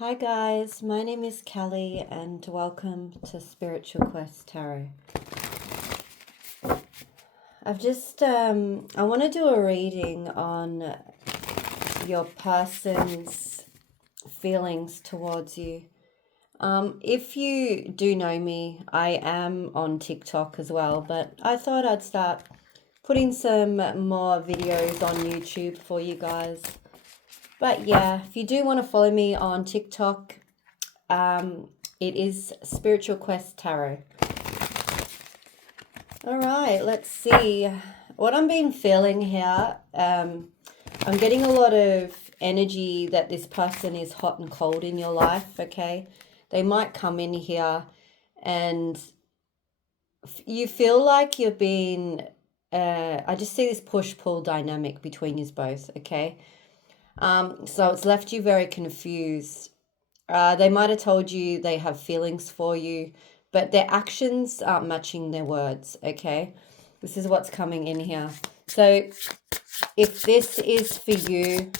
Hi guys, my name is Kelly and welcome to Spiritual Quest Tarot. I want to do a reading on your person's feelings towards you. If you do know me, I am on TikTok as well, but I thought I'd start putting some more videos on YouTube for you guys. But yeah, if you do want to follow me on TikTok, it is Spiritual Quest Tarot. All right, let's see what I'm being feeling here. I'm getting a lot of energy that this person is hot and cold in your life. Okay, they might come in here and you feel like you're being I just see this push-pull dynamic between you both. Okay, so it's left you very confused. They might have told you they have feelings for you, but their actions aren't matching their words, okay? This is what's coming in here. So if this is for you,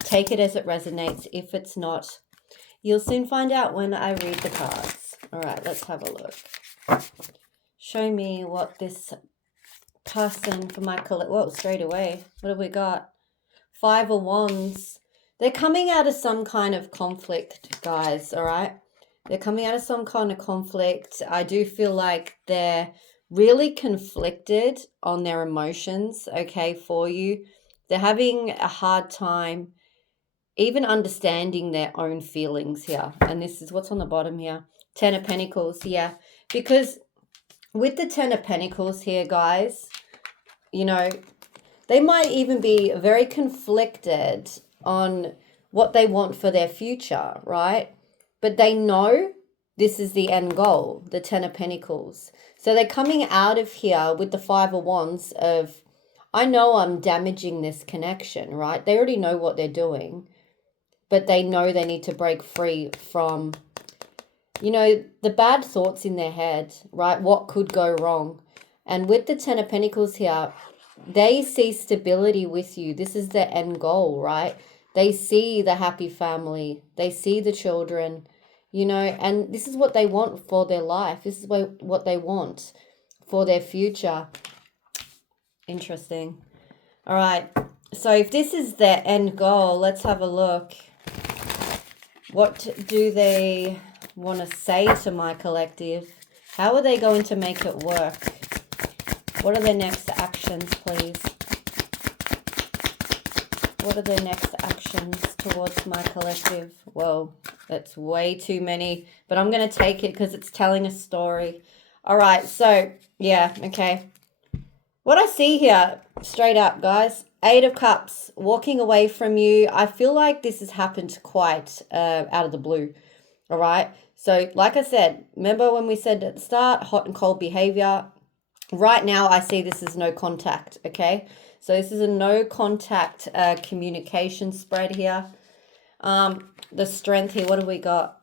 take it as it resonates. If it's not, you'll soon find out when I read the cards. All right, let's have a look. Show me what this person for my whoa, straight away. What have we got? Five of Wands. They're coming out of some kind of conflict, guys, all right? They're coming out of some kind of conflict. I do feel like they're really conflicted on their emotions, okay, for you. They're having a hard time even understanding their own feelings here. And this is what's on the bottom here. Ten of Pentacles, yeah. Because with the Ten of Pentacles here, guys, you know, they might even be very conflicted on what they want for their future, right? But they know this is the end goal, the Ten of Pentacles. So they're coming out of here with the Five of Wands of, I know I'm damaging this connection, right? They already know what they're doing, but they know they need to break free from, you know, the bad thoughts in their head, right? What could go wrong? And with the Ten of Pentacles here, they see stability with you. This is their end goal, right? They see the happy family. They see the children, you know, and this is what they want for their life. This is what they want for their future. Interesting. All right. So if this is their end goal, let's have a look. What do they want to say to my collective? How are they going to make it work? What are their next actions, please? What are their next actions towards my collective? Whoa, that's way too many, but I'm going to take it because it's telling a story. All right, so, yeah, okay. What I see here, straight up, guys, Eight of Cups, walking away from you. I feel like this has happened quite out of the blue, all right? So, like I said, remember when we said at the start, hot and cold behavior? Right now, I see this as no contact, okay? So this is a no contact communication spread here. The Strength here, what do we got?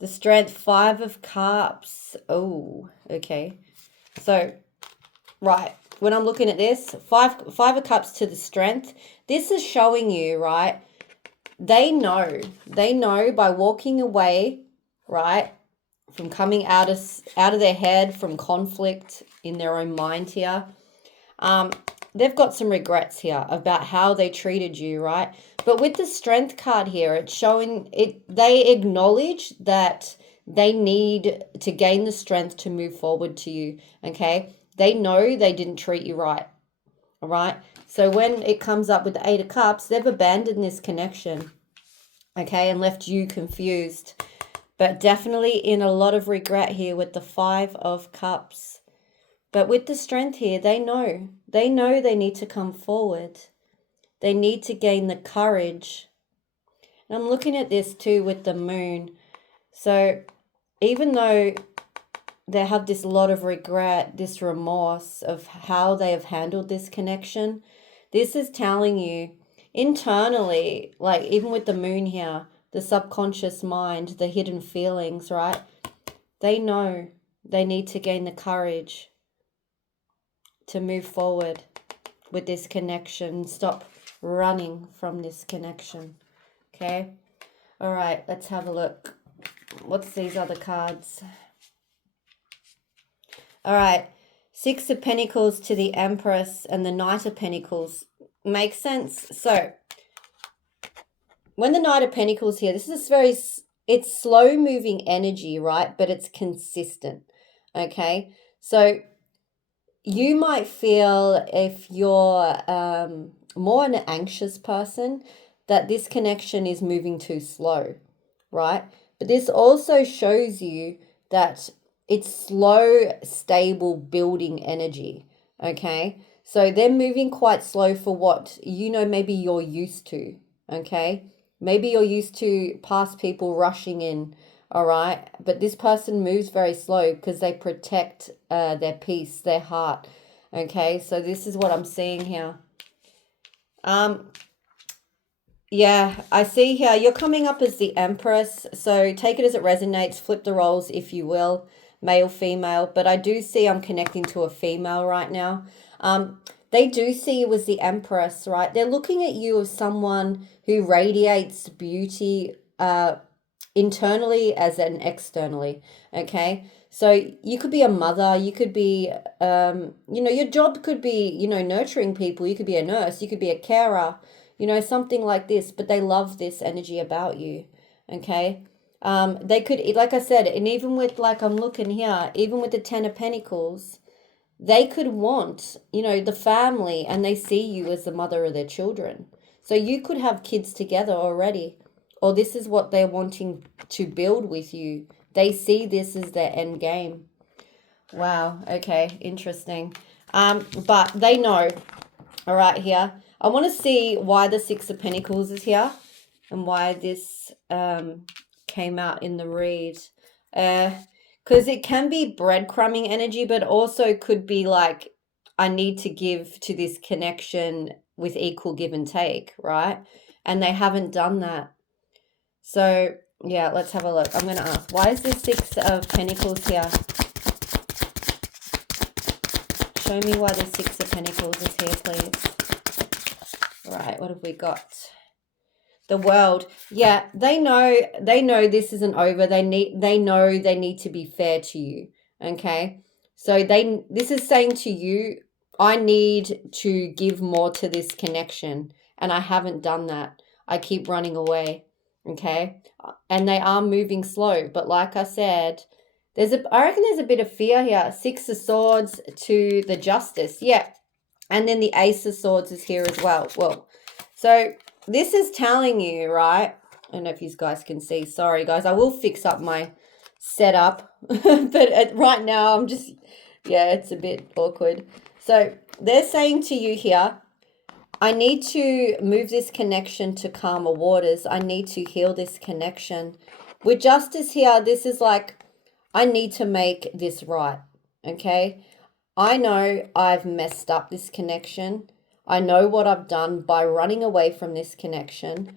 The Strength, Five of Cups. Oh, okay. So, right, when I'm looking at this, five of Cups to the Strength, this is showing you, right, they know by walking away, right, from coming out of their head, from conflict in their own mind here. They've got some regrets here about how they treated you, right? But with the Strength card here, it's showing it. They acknowledge that they need to gain the strength to move forward to you, okay? They know they didn't treat you right, all right? So when it comes up with the Eight of Cups, they've abandoned this connection, okay, and left you confused. But definitely in a lot of regret here with the Five of Cups. But with the Strength here, they know they need to come forward. They need to gain the courage. And I'm looking at this too with the Moon. So even though they have this lot of regret, this remorse of how they have handled this connection, this is telling you internally, like even with the Moon here, the subconscious mind, the hidden feelings, right? They know they need to gain the courage to move forward with this connection. Stop running from this connection, okay? All right, let's have a look. What's these other cards? All right, Six of Pentacles to the Empress and the Knight of Pentacles. Makes sense? So, when the Knight of Pentacles here, this is it's slow moving energy, right? But it's consistent, okay? So, you might feel, if you're more an anxious person, that this connection is moving too slow, right? But this also shows you that it's slow, stable, building energy, okay? So they're moving quite slow for what, maybe you're used to, okay? Maybe you're used to past people rushing in, all right? But this person moves very slow because they protect their peace, their heart, okay? So this is what I'm seeing here. Yeah, I see here you're coming up as the Empress, so take it as it resonates, flip the roles if you will, male, female, but I do see I'm connecting to a female right now. They do see you as the Empress, right? They're looking at you as someone who radiates beauty internally as in externally, okay? So you could be a mother, you could be, your job could be, nurturing people, you could be a nurse, you could be a carer, something like this, but they love this energy about you, okay? They could, like I said, and even with, like I'm looking here, even with the Ten of Pentacles, they could want, the family, and they see you as the mother of their children. So you could have kids together already, or this is what they're wanting to build with you. They see this as their end game. Wow, okay, interesting. But they know, all right, here. I want to see why the Six of Pentacles is here and why this came out in the read. Because it can be breadcrumbing energy, but also could be like, I need to give to this connection with equal give and take, right? And they haven't done that. So, yeah, let's have a look. I'm going to ask, why is this Six of Pentacles here? Show me why the Six of Pentacles is here, please. Right, what have we got? The World. Yeah, they know this isn't over. They know they need to be fair to you. Okay? So this is saying to you, I need to give more to this connection, and I haven't done that. I keep running away. Okay? And they are moving slow, but like I said, I reckon there's a bit of fear here. Six of Swords to the Justice. Yeah. And then the Ace of Swords is here as well. Well, so this is telling you, right? I don't know if you guys can see. Sorry, guys. I will fix up my setup. But right now, I'm just, yeah, it's a bit awkward. So they're saying to you here, I need to move this connection to calmer waters. I need to heal this connection. With Justice here, this is like, I need to make this right, okay? I know I've messed up this connection. I know what I've done by running away from this connection.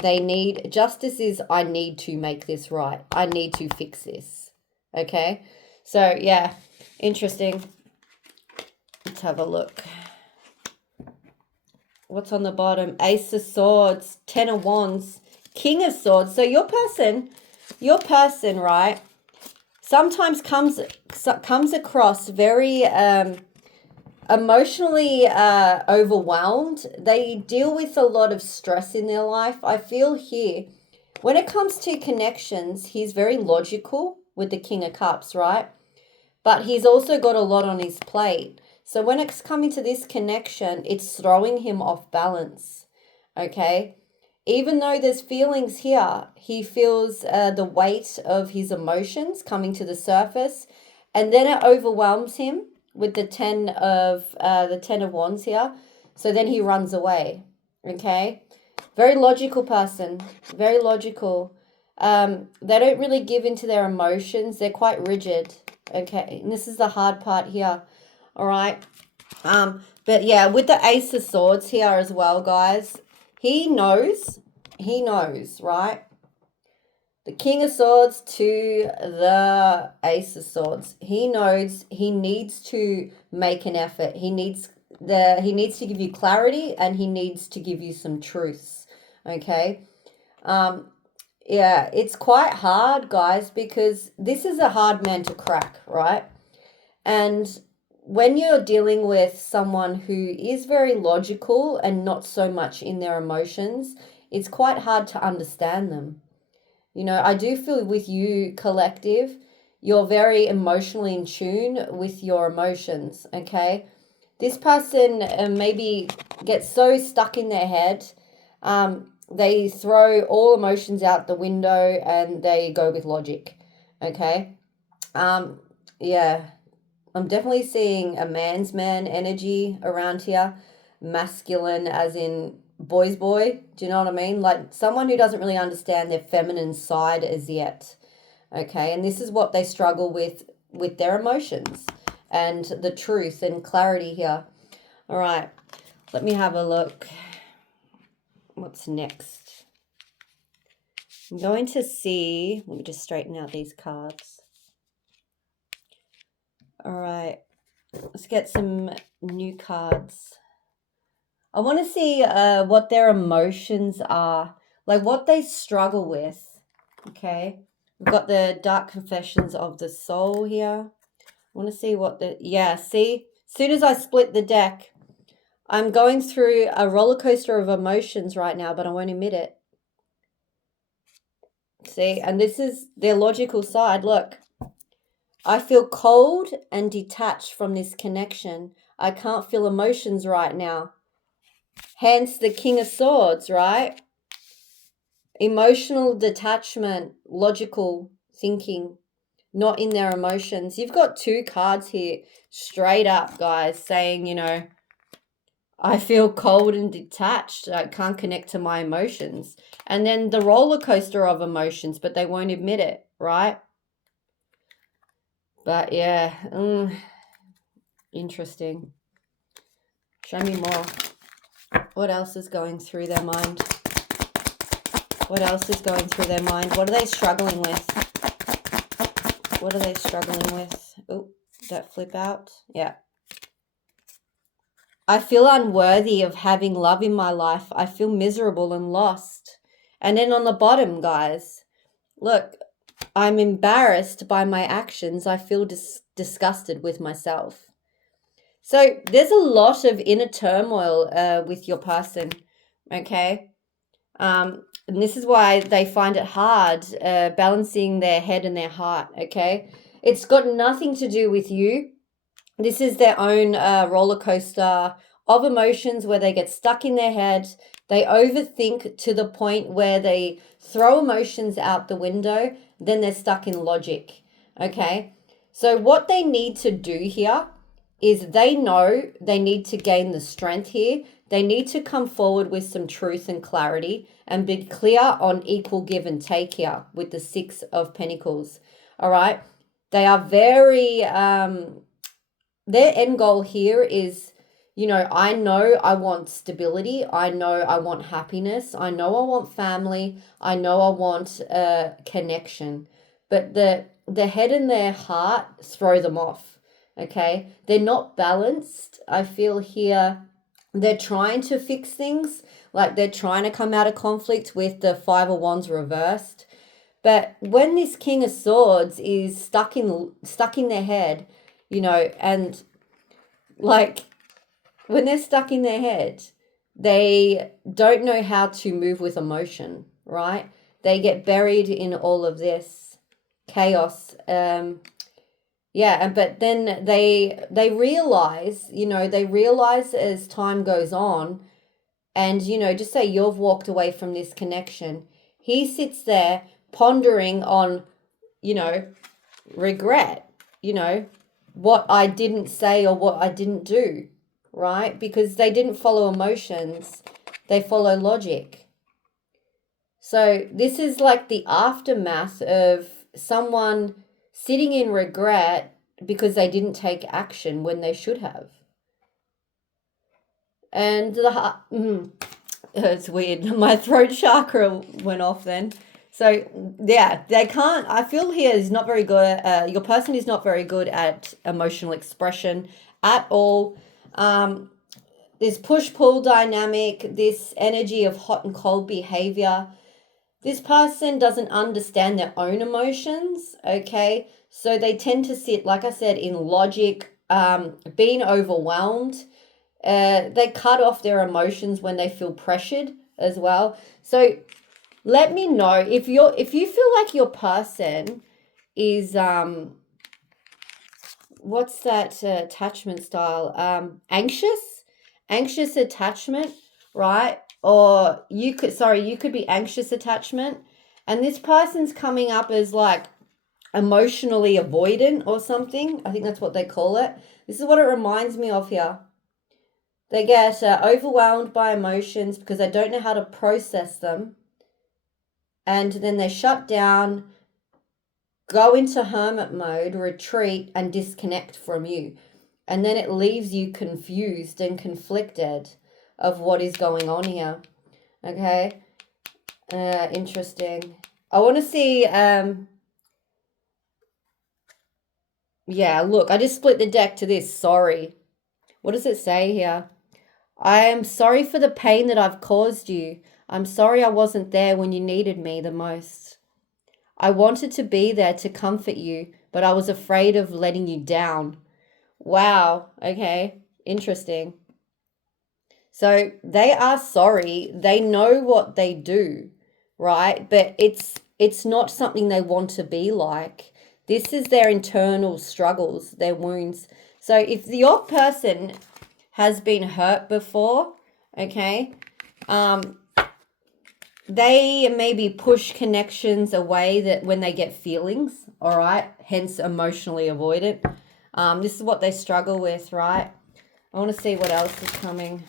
Justice is, I need to make this right. I need to fix this, okay? So, yeah, interesting. Let's have a look. What's on the bottom? Ace of Swords, Ten of Wands, King of Swords. So your person, right, sometimes comes across very emotionally overwhelmed. They deal with a lot of stress in their life. I feel here, when it comes to connections, he's very logical with the King of Cups, right? But he's also got a lot on his plate. So when it's coming to this connection, it's throwing him off balance, okay? Even though there's feelings here, he feels the weight of his emotions coming to the surface, and then it overwhelms him with the Ten of Wands here. So then he runs away, okay? Very logical person, very logical. They don't really give into their emotions. They're quite rigid, okay? And this is the hard part here, all right? But yeah, with the Ace of Swords here as well, guys, he knows, right? The King of Swords to the Ace of Swords. He knows he needs to make an effort. He needs to give you clarity, and he needs to give you some truths, okay? Um, yeah, it's quite hard, guys, because this is a hard man to crack, right? And when you're dealing with someone who is very logical and not so much in their emotions, it's quite hard to understand them. You know, I do feel with you, collective, you're very emotionally in tune with your emotions, okay? This person maybe gets so stuck in their head, they throw all emotions out the window and they go with logic, okay? Um, yeah, I'm definitely seeing a man's man energy around here, masculine as in boy's boy. Do you know what I mean? Like someone who doesn't really understand their feminine side as yet. Okay, and this is what they struggle with their emotions and the truth and clarity here. All right, let me have a look. What's next? I'm going to see, let me just straighten out these cards. All right, let's get some new cards. I want to see what their emotions are, like what they struggle with. Okay, we've got the Dark Confessions of the Soul here. I want to see what yeah, see, as soon as I split the deck, I'm going through a roller coaster of emotions right now, but I won't admit it. See, and this is their logical side. Look, I feel cold and detached from this connection. I can't feel emotions right now. Hence the King of Swords, right? Emotional detachment, logical thinking, not in their emotions. You've got two cards here straight up, guys, saying, you know, I feel cold and detached. I can't connect to my emotions. And then the roller coaster of emotions, but they won't admit it, right? But yeah, interesting. Show me more. What else is going through their mind? What else is going through their mind? What are they struggling with? What are they struggling with? Oh, did that flip out? Yeah. I feel unworthy of having love in my life. I feel miserable and lost. And then on the bottom, guys, look, I'm embarrassed by my actions. I feel disgusted with myself. So there's a lot of inner turmoil with your person, okay? And this is why they find it hard balancing their head and their heart, okay? It's got nothing to do with you. This is their own roller coaster of emotions where they get stuck in their head. They overthink to the point where they throw emotions out the window. Then they're stuck in logic, okay? So what they need to do here is they know they need to gain the strength here. They need to come forward with some truth and clarity and be clear on equal give and take here with the Six of Pentacles. All right. They are very, their end goal here is, you know, I know I want stability. I know I want happiness. I know I want family. I know I want connection. But the head and their heart throw them off. Okay. They're not balanced. I feel here they're trying to fix things, like they're trying to come out of conflict with the Five of Wands reversed. But when this King of Swords is stuck in their head, you know, and like when they're stuck in their head, they don't know how to move with emotion, right? They get buried in all of this chaos. Yeah, but then they realize, you know, they realize as time goes on, and you know, just say you've walked away from this connection. He sits there pondering on, you know, regret, you know, what I didn't say or what I didn't do, right? Because they didn't follow emotions, they follow logic. So this is like the aftermath of someone sitting in regret because they didn't take action when they should have. And it's weird. My throat chakra went off then. So yeah, they can't. I feel here is not very good. Your person is not very good at emotional expression at all. This push pull dynamic, this energy of hot and cold behavior. This person doesn't understand their own emotions, okay? So they tend to sit, like I said, in logic, being overwhelmed. They cut off their emotions when they feel pressured as well. So let me know if you feel like your person is what's that attachment style? Anxious attachment, right? Or you could be anxious attachment, and this person's coming up as like emotionally avoidant or something. I think that's what they call it. This is what it reminds me of here. They get overwhelmed by emotions because they don't know how to process them, and then they shut down, go into hermit mode, retreat, and disconnect from you. And then it leaves you confused and conflicted of what is going on here. Okay? Interesting. I want to see, yeah, look, I just split the deck to this. Sorry. What does it say here? I am sorry for the pain that I've caused you. I'm sorry I wasn't there when you needed me the most. I wanted to be there to comfort you, but I was afraid of letting you down. Wow. Okay. Interesting. So they are sorry. They know what they do, right? But it's not something they want to be like. This is their internal struggles, their wounds. So if your person has been hurt before, okay, they maybe push connections away that when they get feelings, all right, hence emotionally avoidant. This is what they struggle with, right? I want to see what else is coming.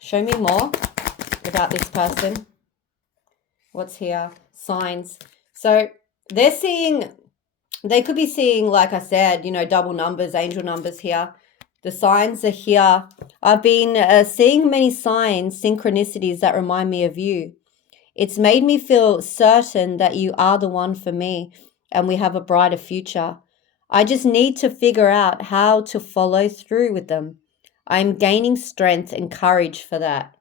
Show me more about this person. What's here? Signs. So they could be seeing, like I said, double numbers, angel numbers here. The signs are here. I've been seeing many signs, synchronicities that remind me of you. It's made me feel certain that you are the one for me and we have a brighter future. I just need to figure out how to follow through with them. I'm gaining strength and courage for that.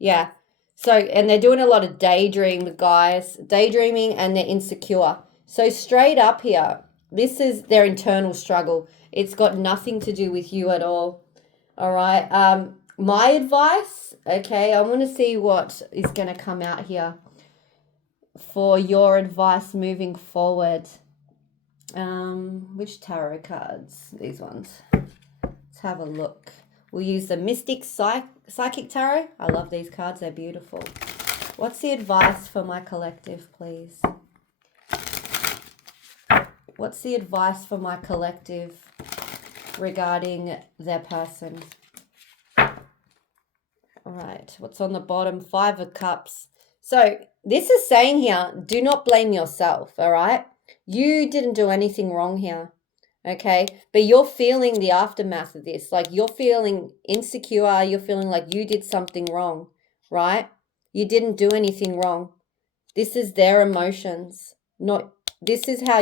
Yeah. So, and they're doing a lot of daydreaming and they're insecure. So straight up here, this is their internal struggle. It's got nothing to do with you at all. All right. My advice, okay, I want to see what is going to come out here for your advice moving forward. Which tarot cards? These ones. Let's have a look. We'll use the Mystic Psychic Tarot. I love these cards. They're beautiful. What's the advice for my collective, please? What's the advice for my collective regarding their person? All right. What's on the bottom? 5 of Cups. So this is saying here, do not blame yourself, all right? You didn't do anything wrong here. Okay, but you're feeling the aftermath of this. Like you're feeling insecure. You're feeling like you did something wrong, right? You didn't do anything wrong. This is their emotions. This is how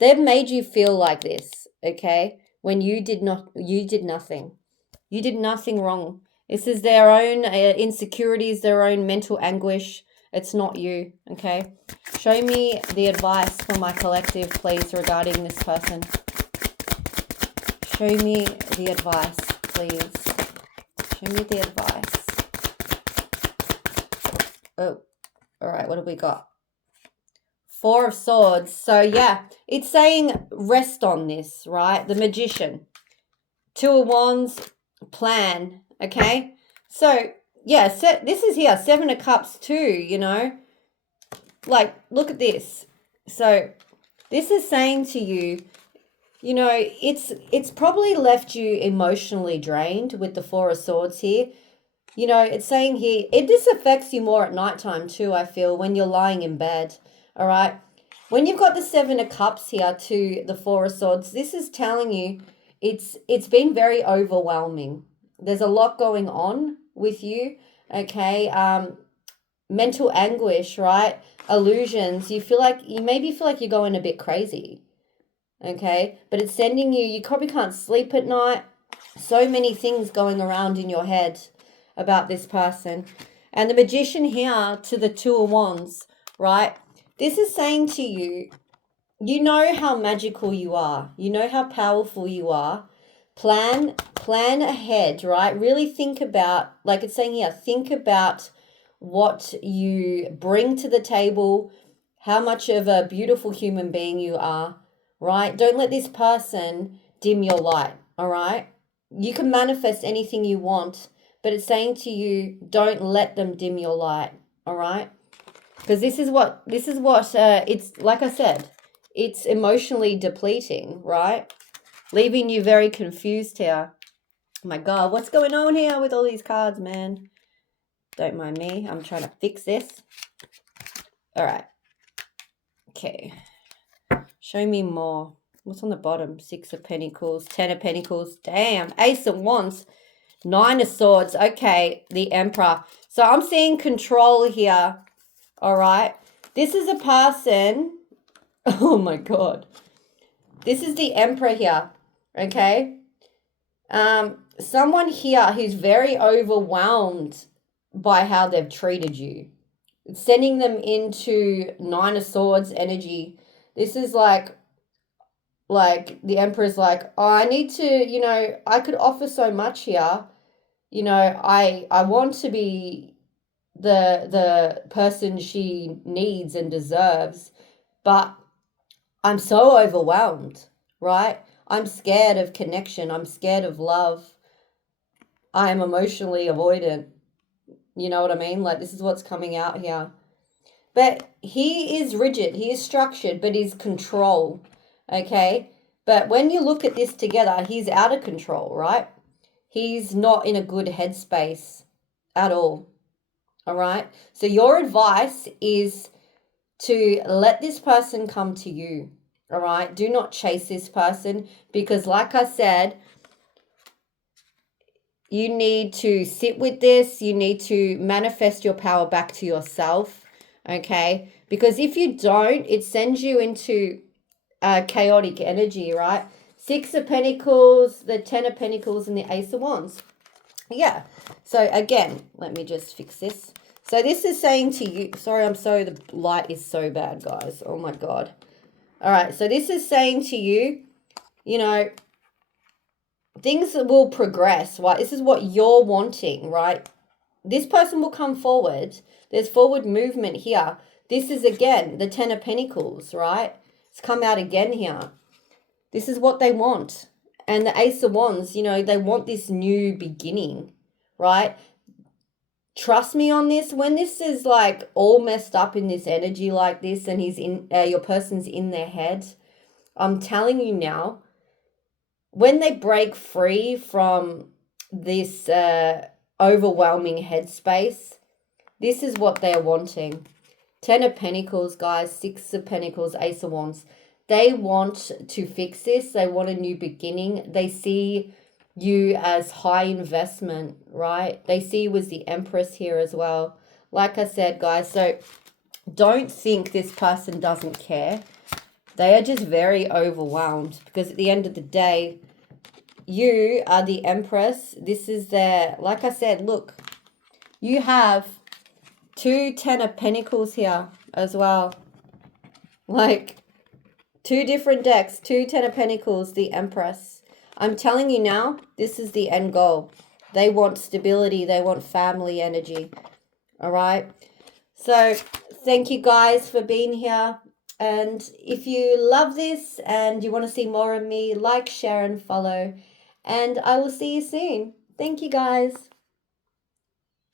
they've made you feel like this, okay? When you did nothing. You did nothing wrong. This is their own insecurities, their own mental anguish. It's not you, okay? Show me the advice for my collective, please, regarding this person. Show me the advice, please. Show me the advice. Oh, all right, what have we got? 4 of Swords. So, yeah, it's saying rest on this, right? The Magician. 2 of Wands, plan, okay? So, yeah, this is here, 7 of Cups too, Like, look at this. So, this is saying to you, it's probably left you emotionally drained with the 4 of Swords here. It's saying here, this affects you more at nighttime too, I feel, when you're lying in bed, all right? When you've got the 7 of Cups here to the 4 of Swords, this is telling you it's been very overwhelming. There's a lot going on with you, okay? Mental anguish, right? Illusions. You maybe feel like you're going a bit crazy, okay? But it's sending you probably can't sleep at night. So many things going around in your head about this person. And the Magician here to the Two of Wands, right? This is saying to you, you know how magical you are. You know how powerful you are. Plan ahead, right? Really think about, like it's saying here, think about what you bring to the table, how much of a beautiful human being you are, right? Don't let this person dim your light, all right? You can manifest anything you want, but it's saying to you, don't let them dim your light, all right? Because this is what it's like I said, it's emotionally depleting, right? Leaving you very confused here. Oh my God, what's going on here with all these cards, man? Don't mind me. I'm trying to fix this. All right. Okay. Show me more. What's on the bottom? 6 of Pentacles, 10 of Pentacles. Damn. Ace of Wands, 9 of Swords. Okay, the Emperor. So I'm seeing control here. All right. This is a person. Oh my God. This is the Emperor here. Okay. Someone here who's very overwhelmed by how they've treated you. It's sending them into 9 of Swords energy. This is like the Emperor's like, oh, I need to, I could offer so much here. I want to be the person she needs and deserves, but I'm so overwhelmed, right? I'm scared of connection. I'm scared of love. I am emotionally avoidant. You know what I mean? Like, this is what's coming out here. But he is rigid. He is structured, but he's control. Okay? But when you look at this together, he's out of control, right? He's not in a good headspace at all. All right? So your advice is to let this person come to you. All right? Do not chase this person because, like I said, you need to sit with this. You need to manifest your power back to yourself, okay? Because if you don't, it sends you into chaotic energy, right? 6 of Pentacles, the 10 of Pentacles, and the Ace of Wands. Yeah. So again, let me just fix this. So this is saying to you, sorry, I'm sorry, the light is so bad, guys. Oh my God. All right. So this is saying to you, things will progress, right? This is what you're wanting, right? This person will come forward. There's forward movement here. This is, again, the 10 of Pentacles, right? It's come out again here. This is what they want. And the Ace of Wands, they want this new beginning, right? Trust me on this. When this is like all messed up in this energy like this and your person's in their head, I'm telling you now, when they break free from this overwhelming headspace, this is what they're wanting. 10 of Pentacles, guys, 6 of Pentacles, Ace of Wands. They want to fix this. They want a new beginning. They see you as high investment, right? They see you as the Empress here as well. Like I said, guys, so don't think this person doesn't care. They are just very overwhelmed because at the end of the day, you are the Empress. This is their, like I said, look, you have 2 10 of Pentacles here as well. Like 2 different decks, 2 10 of Pentacles, the Empress. I'm telling you now, this is the end goal. They want stability. They want family energy. All right. So thank you guys for being here. And if you love this and you want to see more of me, like, share, and follow. And I will see you soon. Thank you, guys.